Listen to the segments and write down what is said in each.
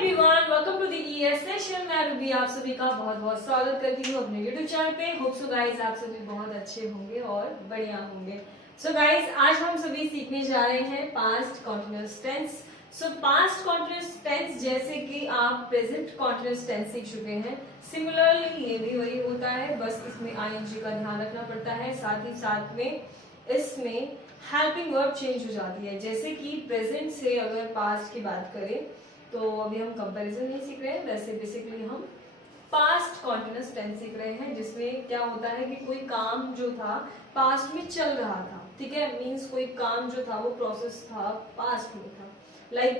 Everyone, welcome to the ES session. मैं रूबी आप सभी का बहुत बहुत स्वागत करती हूँ अपने यूट्यूब चैनल पे। होप सो गाइस आप सभी बहुत अच्छे होंगे और बढ़िया होंगे। सो गाइस आज हम सभी सीखने जा रहे हैं past continuous tense. So past continuous tense जैसे कि आप प्रेजेंट कॉन्टिन्यूअस टेंस सीख चुके हैं, सिमिलरली ये भी वही होता है, बस इसमें आईएनजी का ध्यान रखना पड़ता है। साथ ही साथ में इसमें हेल्पिंग वर्ब चेंज हो जाती है। जैसे कि प्रेजेंट से अगर पास्ट की बात करें तो अभी हम कंपैरिजन नहीं सीख रहे हैं, वैसे बेसिकली हम पास्ट कॉन्टिन्यूअस टेंस सीख रहे हैं, जिसमें क्या होता है कि कोई काम जो था पास्ट में चल रहा था, ठीक है, मींस कोई काम जो था वो प्रोसेस था, पास्ट में था। लाइक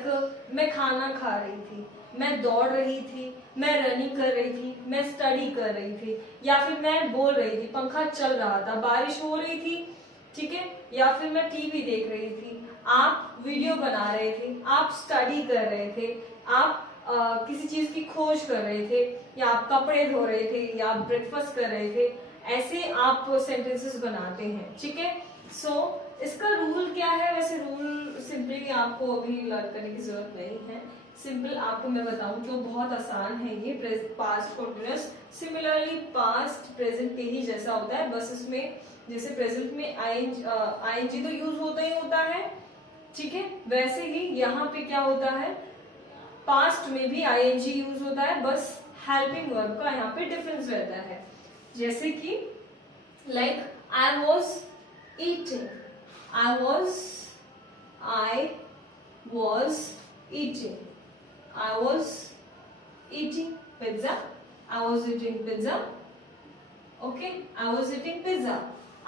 मैं खाना खा रही थी, मैं दौड़ रही थी, मैं रनिंग कर रही थी, मैं स्टडी कर रही थी, या फिर मैं बोल रही थी, पंखा चल रहा था, बारिश हो रही थी, ठीक है, या फिर मैं टीवी देख रही थी, आप वीडियो बना रहे थे, आप स्टडी कर रहे थे, आप किसी चीज की खोज कर रहे थे, या आप कपड़े धो रहे थे, या आप ब्रेकफास्ट कर रहे थे। ऐसे आप सेंटेंसेस बनाते हैं, ठीक है। सो इसका रूल क्या है? वैसे रूल सिंपली आपको अभी लर्न करने की जरूरत नहीं है। सिंपल आपको मैं बताऊं तो बहुत आसान है ये। Past continuous similarly past present के ही जैसा होता है, बस इसमें जैसे प्रेजेंट में आईएनजी तो यूज होता ही होता है, ठीक है, वैसे ही यहाँ पे क्या होता है, पास्ट में भी आईएनजी यूज होता है, बस हेल्पिंग वर्ब का यहाँ पे डिफरेंस रहता है। जैसे कि like I was eating, I was eating, I was eating pizza, I was eating pizza, okay, I was eating pizza,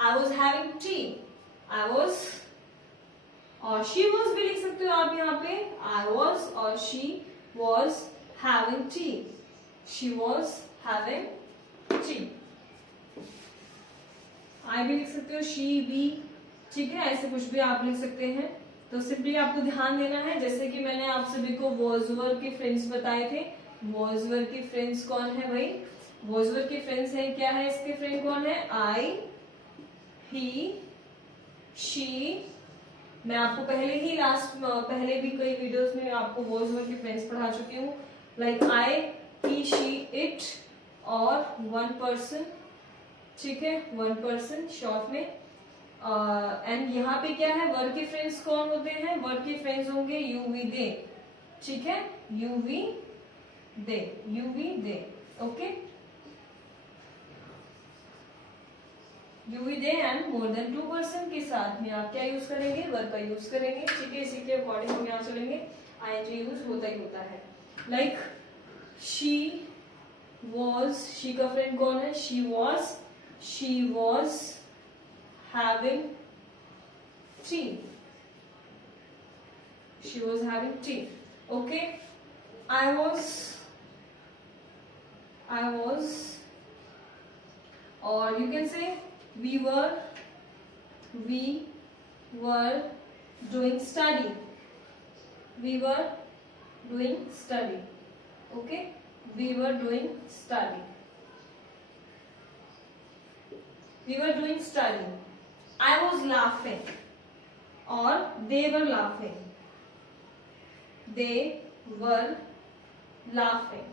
I was having tea, I was और she was भी लिख सकते हो आप यहाँ पे, I was और she was having tea, she was having tea। I भी लिख सकते हो, she भी, ठीक है, ऐसे कुछ भी आप लिख सकते हैं। तो सिंपली आपको ध्यान देना है, जैसे कि मैंने आप सभी को वॉजवर के फ्रेंड्स बताए थे। वॉजवर के फ्रेंड्स कौन है भाई? वॉजवर के फ्रेंड्स है, क्या है इसके फ्रेंड कौन है? आई, ही, शी। मैं आपको पहले भी कई वीडियोस में आपको वॉजवर के फ्रेंड्स पढ़ा चुकी हूँ, like I, he, she, it और वन पर्सन, ठीक है, वन पर्सन शॉर्ट में। एंड यहाँ पे क्या है, वर्ब के फ्रेंड्स कौन होते हैं? वर्ब के फ्रेंड्स होंगे यू, वी, दे, ठीक है, यू, वी, दे, यू, वी, दे, okay, you, we, they and more than 2 person के साथ में आप क्या यूज करेंगे? वर्ब का यूज करेंगे, ठीक है। इसी के अकॉर्डिंग हम यहाँ चलेंगे, आईएनजी यूज होता ही होता है। लाइक शी वॉज, शी का फ्रेंड कौन है? She was having tea, she was having tea, okay. I was और you can say we were doing study, we were doing study, okay, we were doing study, we were doing study। I was laughing और they were laughing, they were laughing,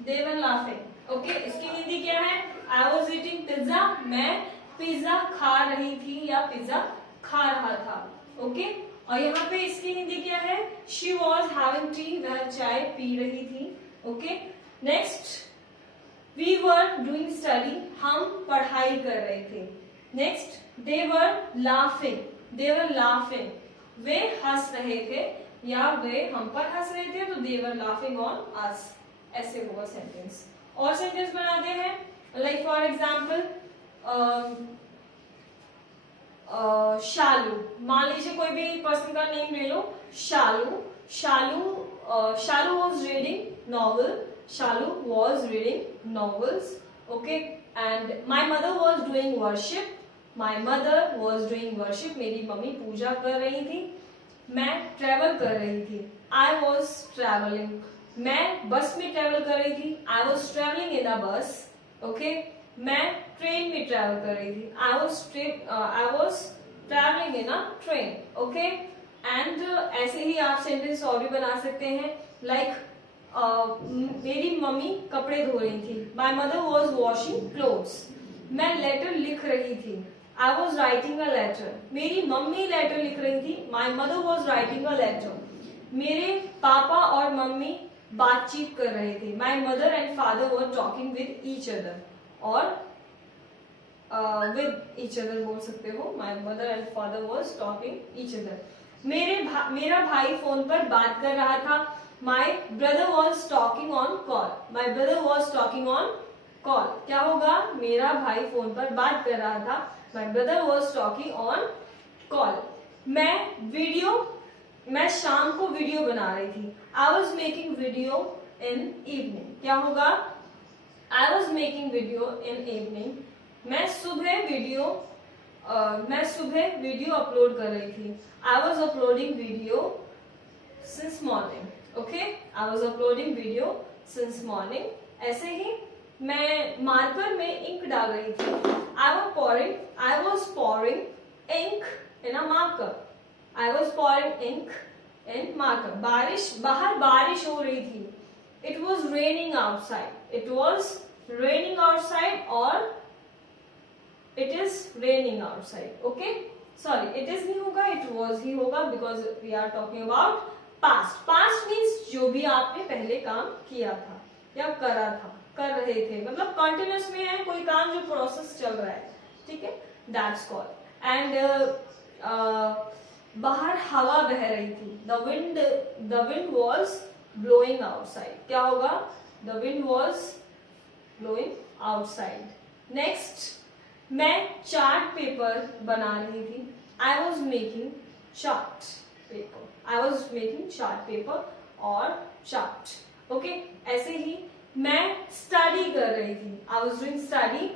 they were laughing, okay। इसकी हिंदी क्या है? I was eating pizza, मैं pizza खा रही थी या pizza खा रहा था, ओके। और यहाँ पे इसकी हिंदी क्या है? She was having tea, वह चाय पी रही थी, okay. Next we were doing study, हम पढ़ाई कर रहे थे। नेक्स्ट they were laughing, वे हंस रहे थे या वे हम पर हंस रहे थे, तो they were laughing on us, ऐसे होगा सेंटेंस। और सेंटेंस बनाते हैं, लाइक फॉर एग्जाम्पल शालू, मान लीजिए कोई भी पर्सन का नेम ले लो, Shalu was reading novel, Shalu was reading novels, okay. And my mother was doing worship, मेरी मम्मी पूजा कर रही थी। मैं ट्रेवल कर रही थी, आई वॉज ट्रेवलिंग, मैं बस में ट्रेवल कर रही थी, आई वॉज ट्रेवलिंग इन अ बस, ओके। मैं ट्रेन में ट्रेवल कर रही थी, I was travelling in a train, okay. And ऐसे ही आप सेंटेंस और भी बना सकते हैं, लाइक मेरी मम्मी कपड़े धो रही थी, my mother was washing clothes. मैं लेटर लिख रही थी, I was writing a letter. मेरी मम्मी लेटर लिख रही थी, my mother was writing a letter. मेरे पापा और मम्मी बातचीत कर रहे थे, my mother and father were talking with each other, और विद ईच अदर बोल सकते हो, my mother and father was talking each other. मेरा भाई फोन पर बात कर रहा था, my brother was talking on call, my brother was talking on call. क्या होगा, मेरा भाई फोन पर बात कर रहा था, my brother was talking on call. मैं शाम को वीडियो बना रही थी, I was making video in evening. क्या होगा, I was making video in evening. मैं सुबह वीडियो अपलोड कर रही थी, I was uploading video since morning, okay. I was uploading video since morning. ऐसे ही मैं मार्कर में इंक डाल रही थी, I was pouring ink in a marker, I was pouring ink in marker. बाहर बारिश हो रही थी, it was raining outside, it was raining outside, और it is raining outside, okay. Sorry, it is नहीं होगा, इट वॉज ही होगा, because we are talking about past. Past means जो भी आपने पहले काम किया था या करा था, कर रहे थे, मतलब कंटिन्यूस में है कोई काम जो प्रोसेस चल रहा है, ठीक है, दैट्स कॉल्ड। एंड बाहर हवा बह रही थी, the wind was blowing outside. क्या होगा, the wind was blowing outside. Next, मैं चार्ट पेपर बना रही थी, I was making chart paper, I was making chart paper और चार्ट, ओके। ऐसे ही मैं स्टडी कर रही थी, आई वॉज डूइंग स्टडी।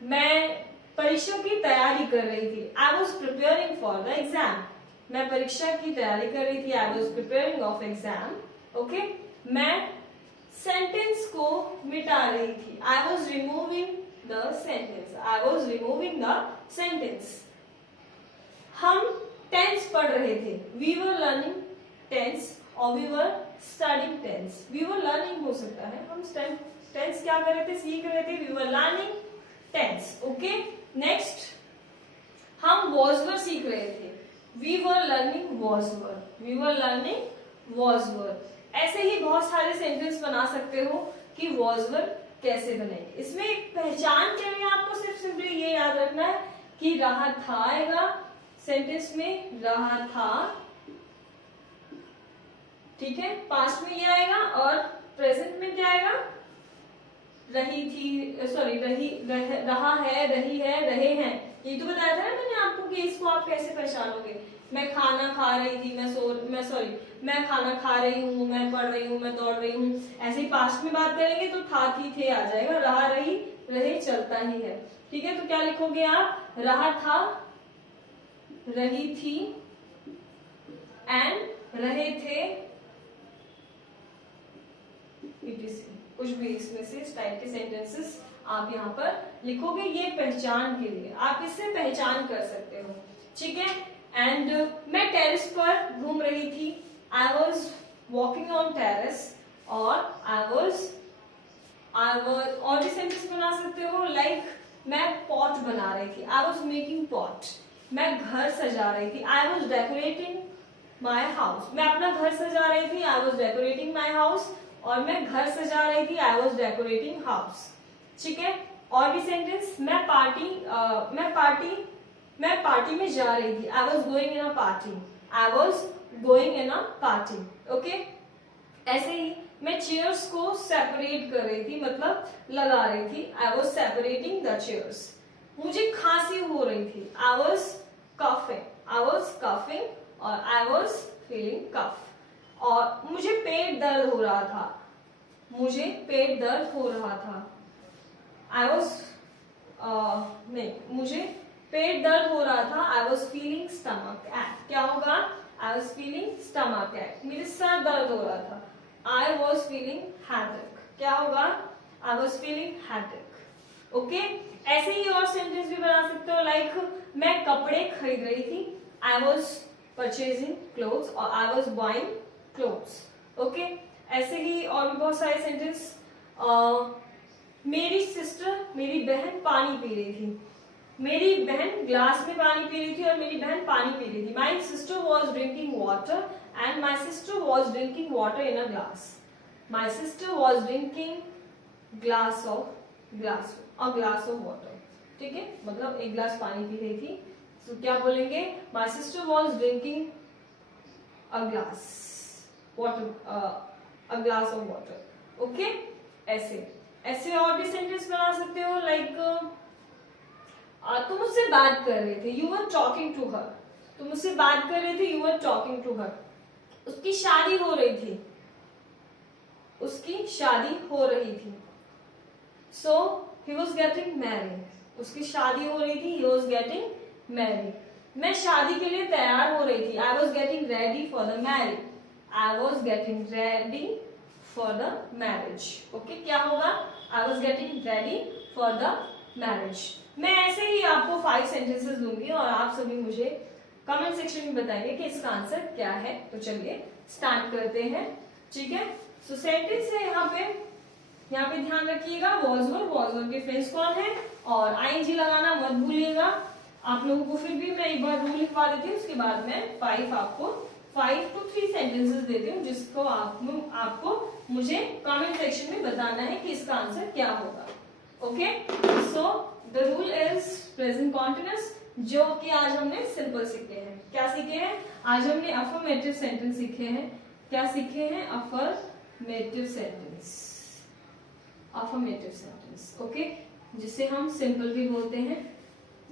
मैं परीक्षा की तैयारी कर रही थी, I was preparing for the exam. मैं परीक्षा की तैयारी कर रही थी, I was preparing of exam, okay. मैं सेंटेंस को मिटा रही थी, I was removing the sentence, I was removing the sentence. हम टेंस पढ़ रहे थे, we were learning tense और we were studying tense. we were learning हो सकता है, हम टेंस क्या कर रहे थे, सीख रहे थे, we were learning tense, okay. next, हम was were सीख रहे थे, we were learning was were, we were learning was were. ऐसे ही बहुत सारे सेंटेंस बना सकते हो कि was were कैसे बनेंगे। इसमें एक पहचान क्या है, आपको सिर्फ सिंपली ये याद रखना है कि रहा था आएगा सेंटेंस में, रहा था, ठीक है, पास्ट में ये आएगा, और प्रेजेंट में क्या आएगा, रही थी, सॉरी रहा है, रही है, रहे हैं। ये तो बताया था ना मैंने आपको कि इसको आप कैसे पहचानोगे। मैं खाना खा रही थी, मैं खाना खा रही हूँ, मैं पढ़ रही हूँ, मैं दौड़ रही हूँ। ऐसे ही पास्ट में बात करेंगे तो था, थी, थे आ जाएगा, रहा, रही, रहे चलता ही है, ठीक है। तो क्या लिखोगे आप, रहा था, रही थी एंड रहे थे, कुछ भी इसमें से इस टाइप के सेंटेंसेस आप यहाँ पर लिखोगे, ये पहचान के लिए, आप इससे पहचान कर सकते हो, ठीक है। एंड मैं टेरेस पर घूम रही थी, I was walking on terrace, और आई वॉज और भी सेंटेंस बना सकते हो, लाइक मैं पॉट बना रही थी, आई वॉज मेकिंग पॉट। मैं घर सजा रही थी, I was decorating my house. मैं अपना घर सजा रही थी, I was decorating my house, और मैं घर सजा रही थी, आई वॉज डेकोरेटिंग हाउस, ठीक है। और भी सेंटेंस, मैं पार्टी में जा रही थी, I was going in a party, I was going in a party, okay. ऐसे ही मैं चेयर्स को सेपरेट कर रही थी, मतलब लगा रही थी, I was separating the chairs. मुझे खांसी हो रही थी, आई वॉज कफिंग, और आई वॉज फीलिंग कफ। और मुझे पेट दर्द हो रहा था, मुझे पेट दर्द हो रहा था, I was feeling stomach act. क्या होगा, I was feeling stomach act. मेरे सर दर्द हो रहा था, आई वॉज फीलिंग हेडेक। क्या होगा, I was feeling headache, okay. ऐसे ही और सेंटेंस भी भी बना सकते हो लाइक मैं कपड़े खरीद रही थी, आई वॉज परचेजिंग क्लोथ्स और I was buying clothes. Okay, ऐसे ही और भी बहुत सारे सेंटेंस। मेरी सिस्टर, मेरी बहन पानी पी रही थी, मेरी बहन ग्लास में पानी पी रही थी और मेरी बहन पानी पी रही थी। My sister was drinking water and my sister was drinking water in a glass. My sister was drinking glass of water. ठीक है, मतलब एक ग्लास पानी पी रही थी, तो क्या बोलेंगे, my sister was drinking a glass of water. Okay, ऐसे और भी सेंटेंस बना सकते हो लाइक तुम मुझसे बात कर रहे थे, you were talking to her. तुम मुझसे बात कर रहे थे, you were talking to her. उसकी शादी हो रही थी, उसकी शादी हो रही थी। सो ही वॉज गेटिंग मैरिड। उसकी शादी हो रही थी, ही वॉज गेटिंग मैरिड। मैं शादी के लिए तैयार हो रही थी, I was getting ready for the marriage. I was getting ready for the marriage. Okay, क्या होगा, I was getting ready for the marriage. मैं ऐसे ही आपको 5 सेंटेंसेस दूंगी और आप सभी मुझे कमेंट सेक्शन में बताएंगे कि इसका आंसर क्या है। तो चलिए स्टार्ट करते हैं। ठीक है, सो सेंटेंस है यहाँ पे ध्यान रखिएगा, वॉज वर के फ्रेंड्स कौन है और आईएनजी लगाना मत भूलिएगा। आप लोगों को फिर भी मैं एक बार रूल लिखवा देती हूँ, उसके बाद मैं 5 to 3 सेंटेंसेस देती हूँ जिसको आपको मुझे कमेंट सेक्शन में बताना है कि इसका आंसर क्या होगा। Okay, so the rule is present continuous, जो कि आज हमने सिंपल सीखे हैं। क्या सीखे हैं आज हमने, अफर्मेटिव सेंटेंस सीखे हैं। क्या सीखे हैं, अफर्मेटिव सेंटेंस। ओके, जिसे हम सिंपल भी बोलते हैं।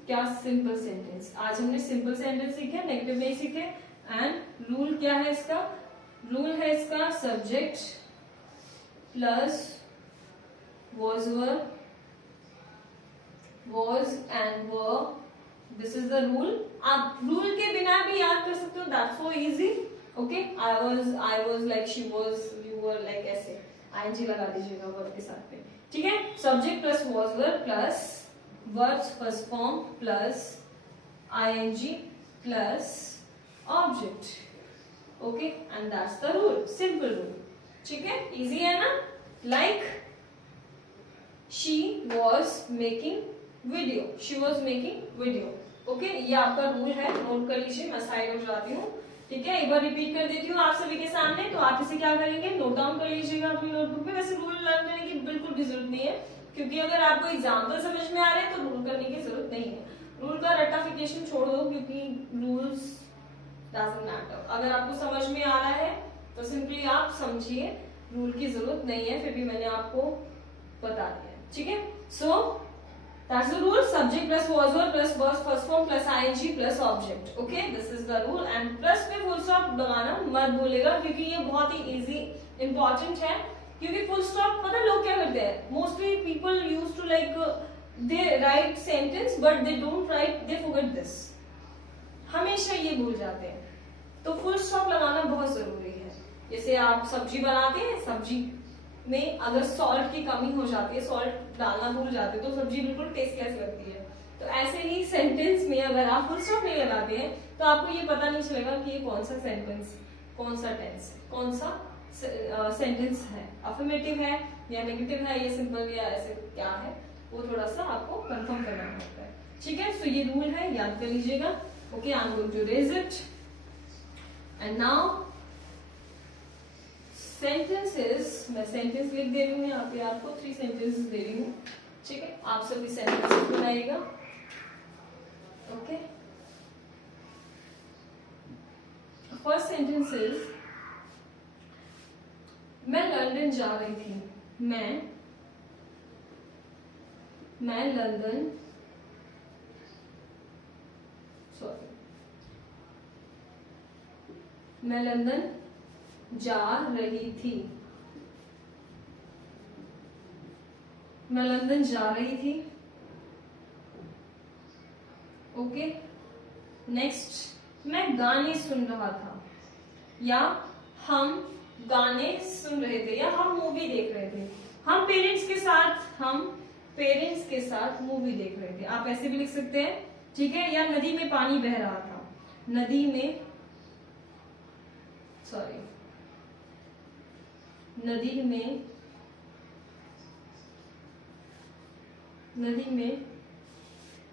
क्या, सिंपल सेंटेंस। आज हमने सिंपल सेंटेंस सीखे, नेगेटिव नहीं सीखे। एंड रूल क्या है इसका, रूल है इसका subject plus was and were, this is the rule। आप रूल के बिना भी याद कर सकते हो, that's so easy। okay, I was like she was, you were like, ऐसे ing लगा दीजिएगा वर्ब के साथ में। ठीक है, subject plus was were plus verbs first form plus ing plus object. Okay, and that's the rule, simple rule. ठीक है, इजी है ना। Like she was making video। Okay, ये आपका रूल है, नोट कर लीजिए। मैं साइड हो जाती हूँ। ठीक है, एक बार रिपीट कर देती हूँ आप सभी के सामने, तो आप इसे क्या करेंगे, नोट डाउन कर लीजिएगा अपनी नोटबुक में। वैसे रूल लर्न करने की बिल्कुल भी जरूरत नहीं है, क्योंकि अगर आपको एग्जाम्पल समझ में आ रहे हैं तो रूल करने की जरूरत नहीं है। रूल का रट्टाफिकेशन छोड़ दो, क्योंकि रूल्स डजंट मैटर। अगर आपको समझ में आ रहा है तो सिंपली आप समझिए, रूल की जरूरत नहीं है, फिर भी मैंने आपको बता दिया। ठीक है, सो that's the rule, subject plus was were plus was first form plus ing plus object। okay, this is the rule। and plus पे full stop लगाना मत भूलेगा, क्योंकि ये बहुत ही easy important है। क्योंकि full stop पता लोग क्या करते हैं, mostly people used to like they write sentence but they don't write, they forget this, हमेशा ये भूल जाते हैं। तो full stop लगाना बहुत जरूरी है। जैसे आप सब्जी बनाते हैं, सब्जी में अगर सॉल्ट की कमी हो जाती है, सॉल्ट डालना भूल जाते हैं, तो सब्जी बिल्कुल टेस्टलेस लगती है। तो ऐसे ही सेंटेंस में अगर आप फुल स्टॉप नहीं लगाते हैं तो आपको ये पता नहीं चलेगा कि ये कौन सा सेंटेंस, कौन सा टेंस, कौन सा सेंटेंस है, अफर्मेटिव है या नेगेटिव है, या सिंपल या ऐसे क्या है, वो थोड़ा सा आपको कंफर्म करना होता है। ठीक है, सो ये रूल है, याद कर लीजिएगा। Okay, I am going to raise it. And now sentences, मैं सेंटेंस लिख दे रही हूँ यहाँ पे, आपको 3 सेंटेंसेस दे रही हूँ। ठीक है, आप सभी सेंटेंसेस बनाइएगा। ओके, फर्स्ट सेंटेंस इज, मैं लंदन जा रही थी। मैं लंदन, सॉरी, मैं लंदन जा रही थी। मैं लंदन जा रही थी। ओके, नेक्स्ट, मैं गाने सुन रहा था, या हम गाने सुन रहे थे, या हम मूवी देख रहे थे। हम पेरेंट्स के साथ हम पेरेंट्स के साथ मूवी देख रहे थे। आप ऐसे भी लिख सकते हैं, ठीक है। या नदी में पानी बह रहा था, नदी में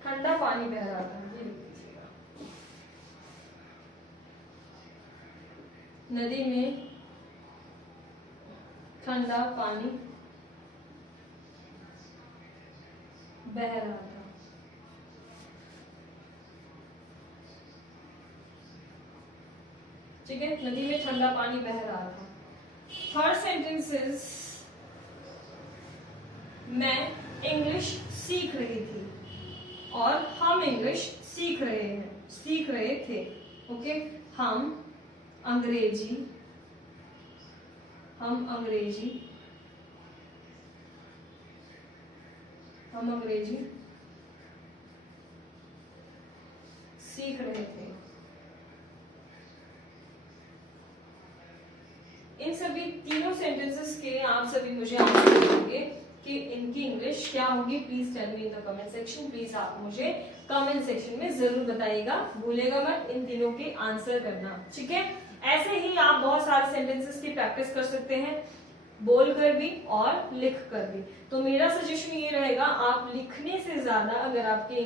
ठंडा पानी बह रहा था, ये लिख दीजिएगा। नदी में ठंडा पानी बह रहा था। ठीक है, नदी में ठंडा पानी बह रहा था। थर्ड सेंटेंस इज मैं इंग्लिश सीख रही थी और हम इंग्लिश सीख रहे थे। ओके, हम अंग्रेजी सीख रहे थे। इन सभी तीनों सेंटेंसेस के आप सभी मुझे आंसर देंगे कि इनकी इंग्लिश क्या होगी। Please tell me in the comment section. Please आप मुझे कमेंट सेक्शन में जरूर बताइएगा, भूलेगा मत इन तीनों के आंसर करना, ठीक है। ऐसे ही आप बहुत सारे सेंटेंसेस की प्रैक्टिस कर सकते हैं, बोलकर भी और लिख कर भी। तो मेरा सजेशन ये रहेगा, आप लिखने से ज्यादा, अगर आपकी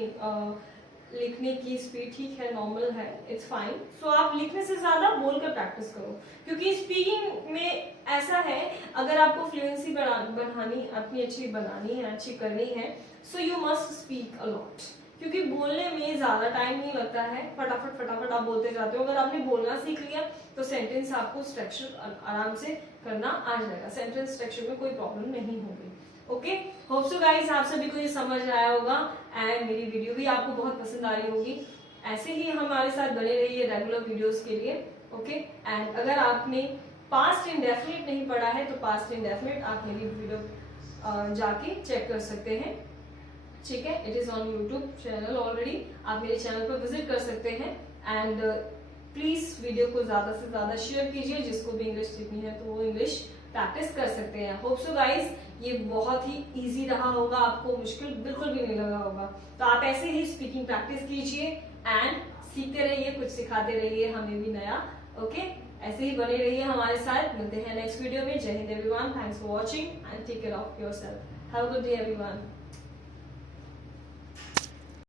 लिखने की स्पीड ठीक है, नॉर्मल है, इट्स फाइन, सो आप लिखने से ज्यादा बोलकर प्रैक्टिस करो। क्योंकि स्पीकिंग में ऐसा है, अगर आपको फ्लुएंसी बढ़ानी अपनी अच्छी बनानी है, अच्छी करनी है, so you must speak a lot. क्योंकि बोलने में ज्यादा टाइम नहीं लगता है, फटाफट आप बोलते जाते हो। अगर आपने बोलना सीख लिया तो सेंटेंस आपको स्ट्रक्चर आराम से करना आ जाएगा, सेंटेंस स्ट्रक्चर में कोई प्रॉब्लम नहीं होगी। ओके, होप सो गाइस आप सभी को ये समझ आया होगा एंड मेरी वीडियो भी आपको बहुत पसंद आ रही होगी। ऐसे ही हमारे साथ बने रहिए रेगुलर वीडियोस के लिए। ओके, एंड अगर आपने पास्ट इंडेफिनिट नहीं पढ़ा है तो पास्ट इंडेफिनिट आप मेरी वीडियो जाके चेक कर सकते हैं, ठीक है। It is on YouTube channel already, आप मेरे चैनल पर विजिट कर सकते हैं। एंड प्लीज वीडियो को ज्यादा से ज्यादा शेयर कीजिए, जिसको भी इंग्लिश सीखनी है तो वो इंग्लिश प्रैक्टिस कर सकते हैं। होप सो गाइस ये बहुत ही इजी रहा होगा, आपको मुश्किल बिल्कुल भी नहीं लगा होगा। तो आप ऐसे ही स्पीकिंग प्रैक्टिस कीजिए एंड सीखते रहिए, कुछ सिखाते रहिए हमें भी नया। ओके, ऐसे ही बने रहिए हमारे साथ। मिलते हैं नेक्स्ट वीडियो में। Jai Hind everyone, thanks for watching and take care of yourself. Have a good day everyone.